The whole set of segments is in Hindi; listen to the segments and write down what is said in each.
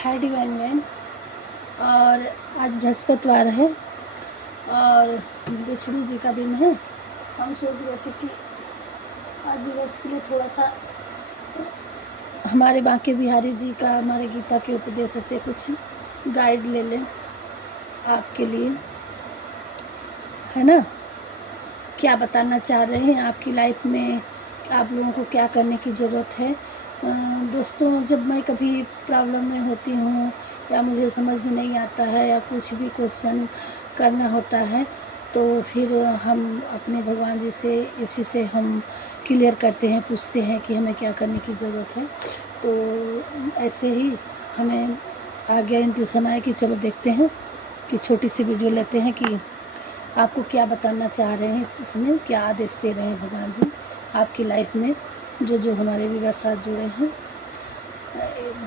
हाय डिवाइन मैन। और आज बृहस्पतिवार है और विष्णु जी का दिन है। हम सोच रहे थे कि आज दिवस के लिए थोड़ा सा हमारे बांके बिहारी जी का, हमारे गीता के उपदेश से कुछ गाइड ले लें आपके लिए, है ना। क्या बताना चाह रहे हैं आपकी लाइफ में, आप लोगों को क्या करने की ज़रूरत है। दोस्तों, जब मैं कभी प्रॉब्लम में होती हूँ या मुझे समझ में नहीं आता है या कुछ भी क्वेश्चन करना होता है तो फिर हम अपने भगवान जी से इसी से हम क्लियर करते हैं, पूछते हैं कि हमें क्या करने की ज़रूरत है। तो ऐसे ही हमें आ गया इंट्यूशन आया कि चलो देखते हैं कि छोटी सी वीडियो लेते हैं कि आपको क्या बताना चाह रहे हैं, इसमें क्या आदेश दे रहे हैं भगवान जी आपकी लाइफ में। जो हमारे व्यूअर साथ जुड़े हैं,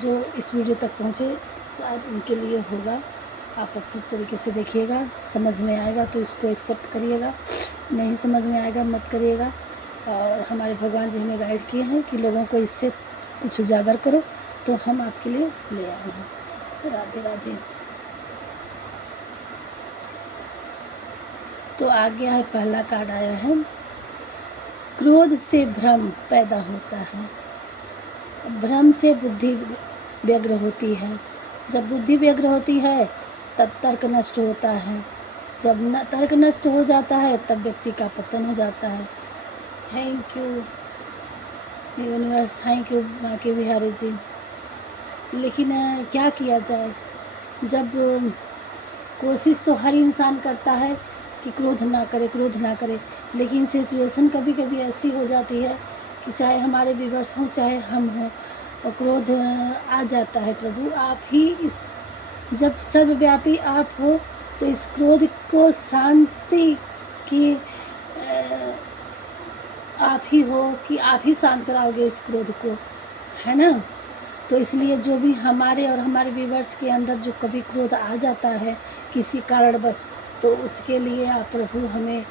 जो इस वीडियो तक पहुँचे शायद उनके लिए होगा। आप अपने तरीके से देखिएगा, समझ में आएगा तो इसको एक्सेप्ट करिएगा, नहीं समझ में आएगा मत करिएगा। और हमारे भगवान जी हमें गाइड किए हैं कि लोगों को इससे कुछ उजागर करो, तो हम आपके लिए ले आए हैं। राधे राधे। तो आ गया है, पहला कार्ड आया है, क्रोध से भ्रम पैदा होता है, भ्रम से बुद्धि व्यग्र होती है, जब बुद्धि व्यग्र होती है तब तर्क नष्ट होता है, जब तर्क नष्ट हो जाता है तब व्यक्ति का पतन हो जाता है। Thank you universe, thank you Banke Bihari ji. लेकिन क्या किया जाए, जब कोशिश तो हर इंसान करता है कि क्रोध ना करे, क्रोध ना करे, लेकिन सिचुएशन कभी कभी ऐसी हो जाती है कि चाहे हमारे व्यूअर्स हों चाहे हम हों, और क्रोध आ जाता है। प्रभु आप ही इस, जब सर्वव्यापी आप हो तो इस क्रोध को शांति की आप ही हो कि आप ही शांत कराओगे इस क्रोध को, है ना। तो इसलिए जो भी हमारे और हमारे व्यूअर्स के अंदर जो कभी क्रोध आ जाता है किसी कारणवश, तो उसके लिए आप प्रभु हमें,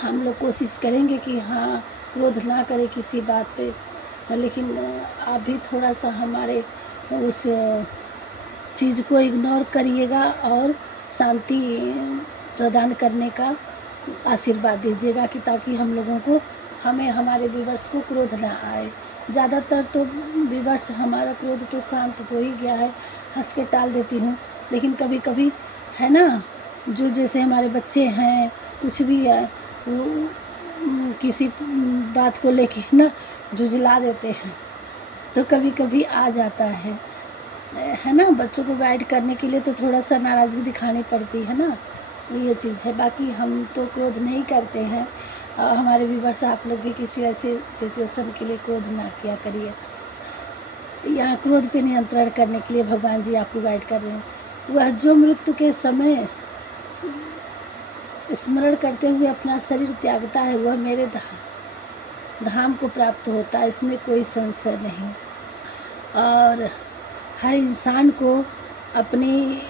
हम लोग कोशिश करेंगे कि हाँ क्रोध ना करें किसी बात पे, लेकिन आप भी थोड़ा सा हमारे उस चीज़ को इग्नोर करिएगा और शांति प्रदान करने का आशीर्वाद दीजिएगा कि ताकि हम लोगों को, हमें, हमारे व्यूअर्स को क्रोध ना आए। ज़्यादातर तो व्यूअर्स हमारा क्रोध तो शांत हो ही गया है, हंस के टाल देती हूँ, लेकिन कभी कभी है ना, जो जैसे हमारे बच्चे हैं कुछ भी है वो किसी बात को लेके ना झुझला देते हैं, तो कभी कभी आ जाता है ना। बच्चों को गाइड करने के लिए तो थोड़ा सा नाराज़गी दिखानी पड़ती है ना, ये चीज़ है। बाकी हम तो क्रोध नहीं करते हैं। हमारे व्यूअर्स आप लोग भी किसी ऐसे सिचुएशन के लिए क्रोध ना किया करिए। यहाँ क्रोध पे नियंत्रण करने के लिए भगवान जी आपको गाइड कर रहे हैं। वह जो मृत्यु के समय स्मरण करते हुए अपना शरीर त्यागता है वह मेरे धाम को प्राप्त होता है, इसमें कोई संशय नहीं। और हर इंसान को अपनी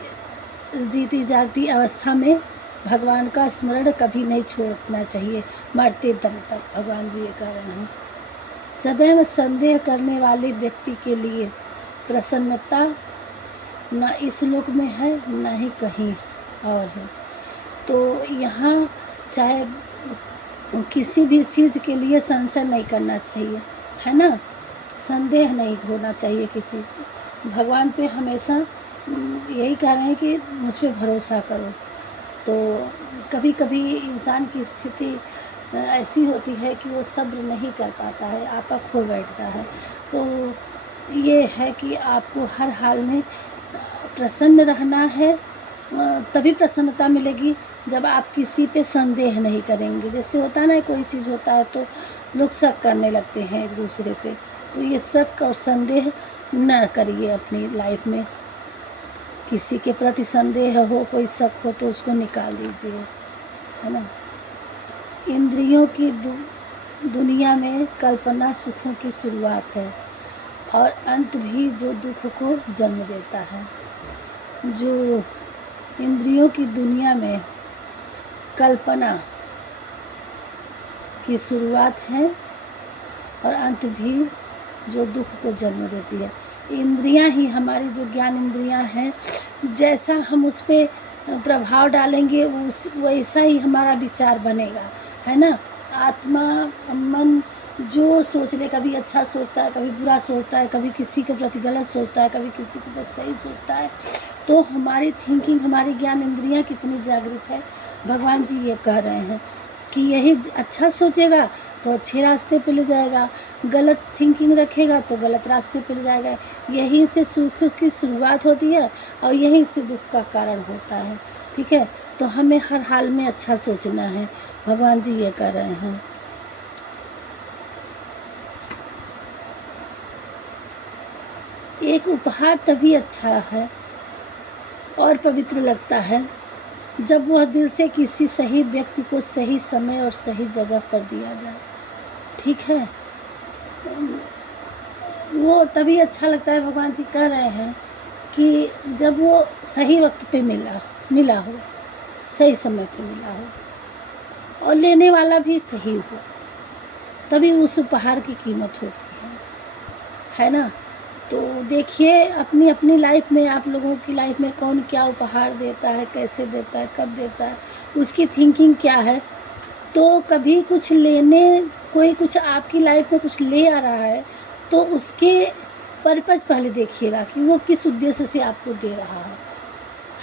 जीती जागती अवस्था में भगवान का स्मरण कभी नहीं छोड़ना चाहिए, मरते दम तक। भगवान जी ये कह रहे हैं। सदैव संदेह करने वाले व्यक्ति के लिए प्रसन्नता न इस लोक में है न ही कहीं और है। तो यहाँ चाहे किसी भी चीज़ के लिए संशय नहीं करना चाहिए, है ना, संदेह नहीं होना चाहिए किसी, भगवान पे हमेशा यही कह रहे हैं कि मुझ पे भरोसा करो। तो कभी कभी इंसान की स्थिति ऐसी होती है कि वो सब्र नहीं कर पाता है, आपा खो बैठता है। तो ये है कि आपको हर हाल में प्रसन्न रहना है, तभी प्रसन्नता मिलेगी जब आप किसी पे संदेह नहीं करेंगे। जैसे होता है ना, कोई चीज़ होता है तो लोग शक करने लगते हैं एक दूसरे पे, तो ये शक और संदेह न करिए अपनी लाइफ में। किसी के प्रति संदेह हो, कोई शक हो तो उसको निकाल दीजिए, है ना। इंद्रियों की दुनिया में कल्पना सुखों की शुरुआत है और अंत भी जो दुख को जन्म देता है। जो इंद्रियों की दुनिया में कल्पना की शुरुआत है और अंत भी जो दुख को जन्म देती है। इंद्रियां ही हमारी जो ज्ञान इंद्रियां हैं, जैसा हम उस पर प्रभाव डालेंगे उस वैसा ही हमारा विचार बनेगा, है ना। आत्मा मन जो सोच ले, कभी अच्छा सोचता है, कभी बुरा सोचता है, कभी किसी के प्रति गलत सोचता है, कभी किसी के प्रति सही सोचता है। तो हमारी थिंकिंग, हमारी ज्ञान इंद्रियां कितनी जागृत है। भगवान जी ये कह रहे हैं कि यही अच्छा सोचेगा तो अच्छे रास्ते पे ले जाएगा, गलत थिंकिंग रखेगा तो गलत रास्ते पे ले जाएगा। यहीं से सुख की शुरुआत होती है और यहीं से दुख का कारण होता है, ठीक है। तो हमें हर हाल में अच्छा सोचना है, भगवान जी ये कह रहे हैं। एक उपहार तभी अच्छा है और पवित्र लगता है जब वह दिल से किसी सही व्यक्ति को सही समय और सही जगह पर दिया जाए, ठीक है। वो तभी अच्छा लगता है, भगवान जी कह रहे हैं कि जब वो सही वक्त पे मिला हो, सही समय पे मिला हो और लेने वाला भी सही हो, तभी उस उपहार की कीमत होती है ना। तो देखिए अपनी अपनी लाइफ में, आप लोगों की लाइफ में कौन क्या उपहार देता है, कैसे देता है, कब देता है, उसकी थिंकिंग क्या है। तो कभी कुछ लेने, कोई कुछ आपकी लाइफ में कुछ ले आ रहा है तो उसके पर्पज़ पहले देखिएगा कि वो किस उद्देश्य से आपको दे रहा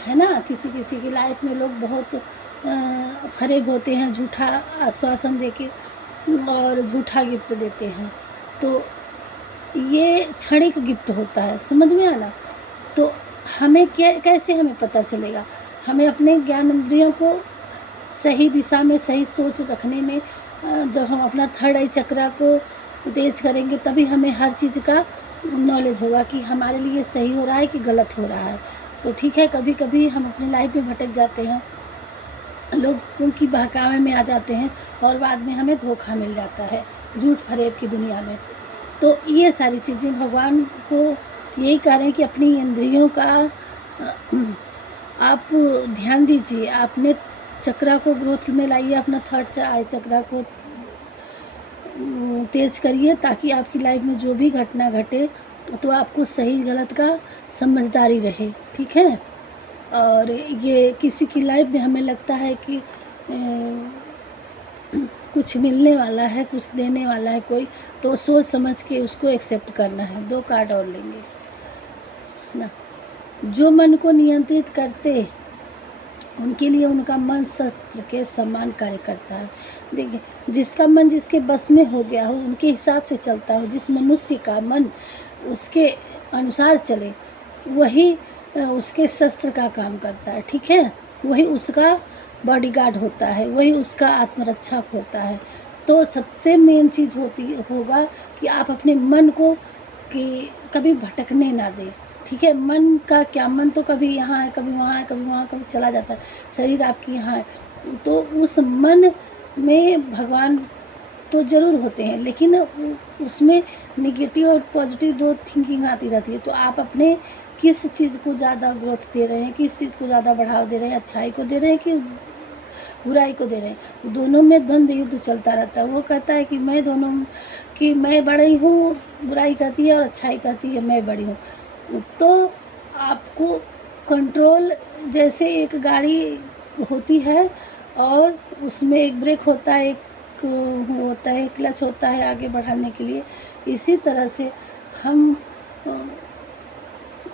है ना। किसी किसी की लाइफ में लोग बहुत फरेब होते हैं, झूठा आश्वासन देके और झूठा गिफ्ट देते हैं, तो ये क्षणिक गिफ्ट होता है, समझ में आना। तो हमें कैसे हमें पता चलेगा, हमें अपने ज्ञान इंद्रियों को सही दिशा में, सही सोच रखने में, जब हम अपना थर्ड आई चक्रा को तेज करेंगे तभी हमें हर चीज़ का नॉलेज होगा कि हमारे लिए सही हो रहा है कि गलत हो रहा है। तो ठीक है, कभी कभी हम अपनी लाइफ में भटक जाते हैं, लोगों की बहकावे में आ जाते हैं और बाद में हमें धोखा मिल जाता है झूठ फरेब की दुनिया में। तो ये सारी चीज़ें भगवान को यही कह रहे हैं कि अपनी इंद्रियों का आप ध्यान दीजिए, आपने चक्रा को ग्रोथ में लाइए, अपना थर्ड आई चक्रा को तेज करिए ताकि आपकी लाइफ में जो भी घटना घटे तो आपको सही गलत का समझदारी रहे, ठीक है। और ये किसी की लाइफ में हमें लगता है कि कुछ मिलने वाला है, कुछ देने वाला है कोई, तो सोच समझ के उसको एक्सेप्ट करना है। 2 कार्ड और लेंगे ना। जो मन को नियंत्रित करते उनके लिए उनका मन शस्त्र के समान कार्य करता है। देखिए, जिसका मन जिसके बस में हो गया हो उनके हिसाब से चलता हो, जिस मनुष्य का मन उसके अनुसार चले वही उसके शस्त्र का काम करता है, ठीक है। वही उसका बॉडीगार्ड होता है, वही उसका आत्मरक्षक होता है। तो सबसे मेन चीज़ होगा कि आप अपने मन को कि कभी भटकने ना दें, ठीक है। मन का क्या, मन तो कभी यहाँ है, कभी वहाँ है, कभी वहाँ, कभी चला जाता है। शरीर आपकी यहाँ है, तो उस मन में भगवान तो ज़रूर होते हैं, लेकिन उसमें निगेटिव और पॉजिटिव 2 थिंकिंग आती रहती है। तो आप अपने किस चीज़ को ज़्यादा ग्रोथ दे रहे हैं, किस चीज़ को ज़्यादा बढ़ावा दे रहे हैं, अच्छाई को दे रहे हैं कि बुराई को दे रहे हैं। दोनों में द्वंद्व युद्ध चलता रहता है। वो कहता है कि मैं दोनों कि मैं बड़ी हूँ, बुराई कहती है, और अच्छाई कहती है मैं बड़ी हूँ। तो आपको कंट्रोल, जैसे एक गाड़ी होती है और उसमें एक ब्रेक होता है, एक होता है, क्लच होता है आगे बढ़ाने के लिए, इसी तरह से हम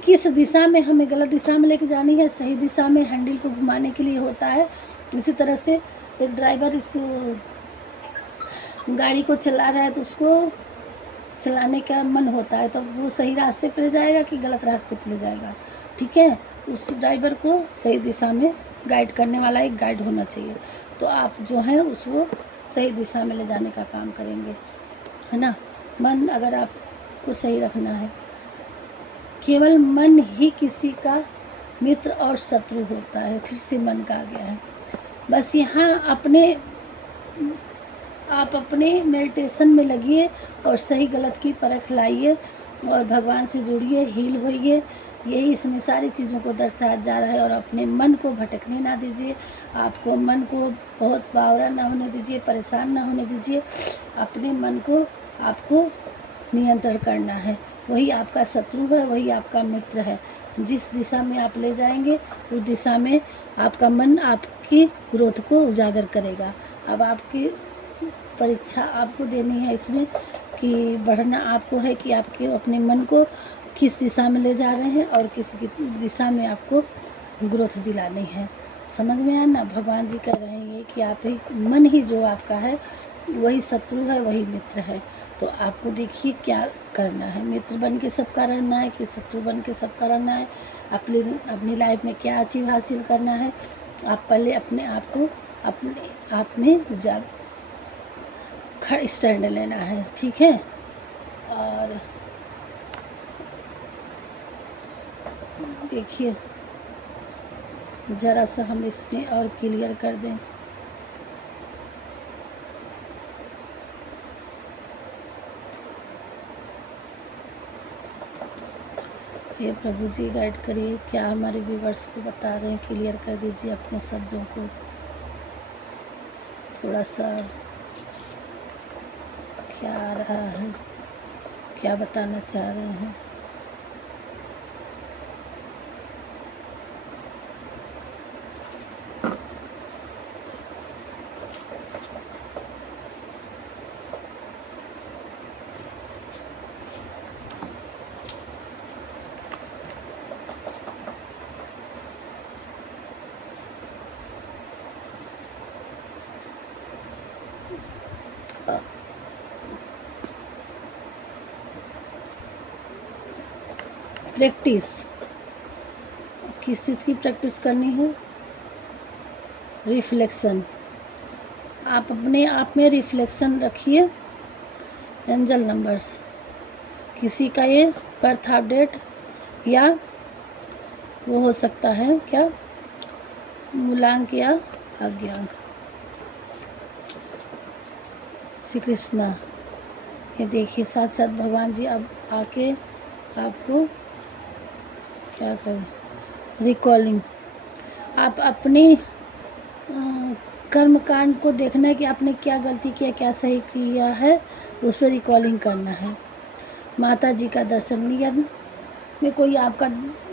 किस दिशा में हमें गलत दिशा में लेके जानी है, सही दिशा में हैंडल को घुमाने के लिए होता है। इसी तरह से एक ड्राइवर इस गाड़ी को चला रहा है तो उसको चलाने का मन होता है, तो वो सही रास्ते पे ले जाएगा कि गलत रास्ते पे ले जाएगा, ठीक है। उस ड्राइवर को सही दिशा में गाइड करने वाला एक गाइड होना चाहिए। तो आप जो है उसको सही दिशा में ले जाने का काम करेंगे, है ना। मन अगर आपको सही रखना है, केवल मन ही किसी का मित्र और शत्रु होता है। फिर से मन का आ गया है। बस यहाँ आप अपने मेडिटेशन में लगिए और सही गलत की परख लाइए और भगवान से जुड़िए, हील होइए। यही इसमें सारी चीज़ों को दर्शाया जा रहा है। और अपने मन को भटकने ना दीजिए, आपको मन को बहुत बावरा ना होने दीजिए, परेशान ना होने दीजिए। अपने मन को आपको नियंत्रण करना है। वही आपका शत्रु है, वही आपका मित्र है। जिस दिशा में आप ले जाएंगे उस दिशा में आपका मन आपकी ग्रोथ को उजागर करेगा। अब आपकी परीक्षा आपको देनी है इसमें कि बढ़ना आपको है कि आपके अपने मन को किस दिशा में ले जा रहे हैं और किस दिशा में आपको ग्रोथ दिलानी है। समझ में आया ना? भगवान जी कह रहे हैं कि आप ही मन ही जो आपका है वही शत्रु है, वही मित्र है। तो आपको देखिए क्या करना है, मित्र बन के सबका रहना है कि शत्रु बन के सबका रहना है, अपनी लाइफ में क्या अचीव हासिल करना है। आप पहले अपने आप को अपने आप में स्टैंड लेना है, ठीक है। और देखिए ज़रा सा हम इसमें और क्लियर कर दें। हे प्रभु जी गाइड करिए, क्या हमारे व्यूवर्स को बता रहे हैं, क्लियर कर दीजिए अपने शब्दों को। थोड़ा सा क्या आ रहा है, क्या बताना चाह रहे हैं। प्रैक्टिस, किस चीज़ की प्रैक्टिस करनी है? रिफ्लेक्शन। आप अपने आप में रिफ्लेक्शन रखिए। एंजल नंबर्स, किसी का ये बर्थ अपडेट या वो हो सकता है क्या, मूलांक या भाग्यांक। श्री कृष्णा, ये देखिए साथ साथ भगवान जी अब आके आपको क्या करें, रिकॉलिंग। आप अपने कर्म कांड को देखना है कि आपने क्या गलती किया, क्या सही किया है, उस पर रिकॉलिंग करना है। माता जी का दर्शन, नियम में कोई आपका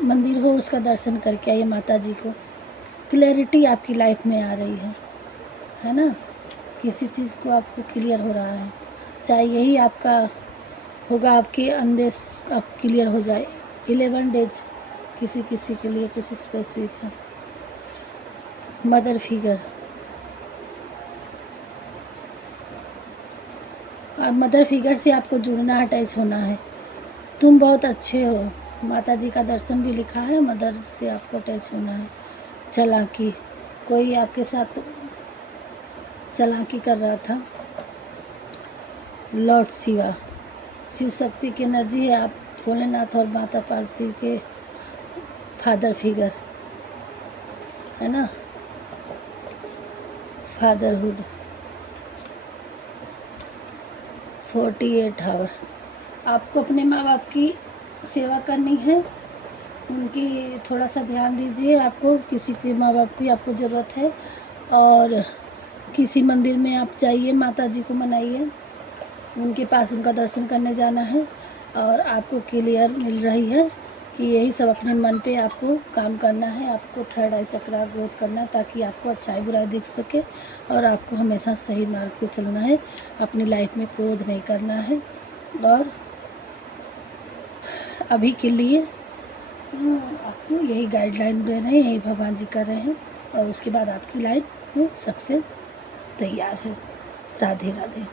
मंदिर हो उसका दर्शन करके आइए। माता जी को क्लैरिटी आपकी लाइफ में आ रही है ना? किसी चीज़ को आपको क्लियर हो रहा है, चाहे यही आपका होगा आपके अंदेश आप क्लियर हो जाए। 11 डेज किसी किसी के लिए कुछ स्पेसिफिक है। मदर फिगर, मदर फिगर से आपको जुड़ना, अटैच होना है। तुम बहुत अच्छे हो, माता जी का दर्शन भी लिखा है। मदर से आपको अटैच होना है। चालाकी, कोई आपके साथ चालाकी कर रहा था। लॉर्ड शिवा, शिव शक्ति की एनर्जी है। आप भोलेनाथ और माता पार्वती के फादर फिगर है ना, फादरहुड। 48 आवर आपको अपने माँ बाप की सेवा करनी है, उनकी थोड़ा सा ध्यान दीजिए। आपको किसी के माँ बाप की आपको ज़रूरत है और किसी मंदिर में आप जाइए, माता जी को मनाइए, उनके पास उनका दर्शन करने जाना है। और आपको क्लियर मिल रही है कि यही सब अपने मन पे आपको काम करना है। आपको थर्ड आई चक्रा ग्रोथ करना है ताकि आपको अच्छाई बुराई दिख सके और आपको हमेशा सही मार्ग पे चलना है। अपनी लाइफ में क्रोध नहीं करना है। और अभी के लिए आपको यही गाइडलाइन दे रहे हैं, यही भगवान जी कर रहे हैं और उसके बाद आपकी लाइफ में सक्सेस तैयार है। राधे राधे।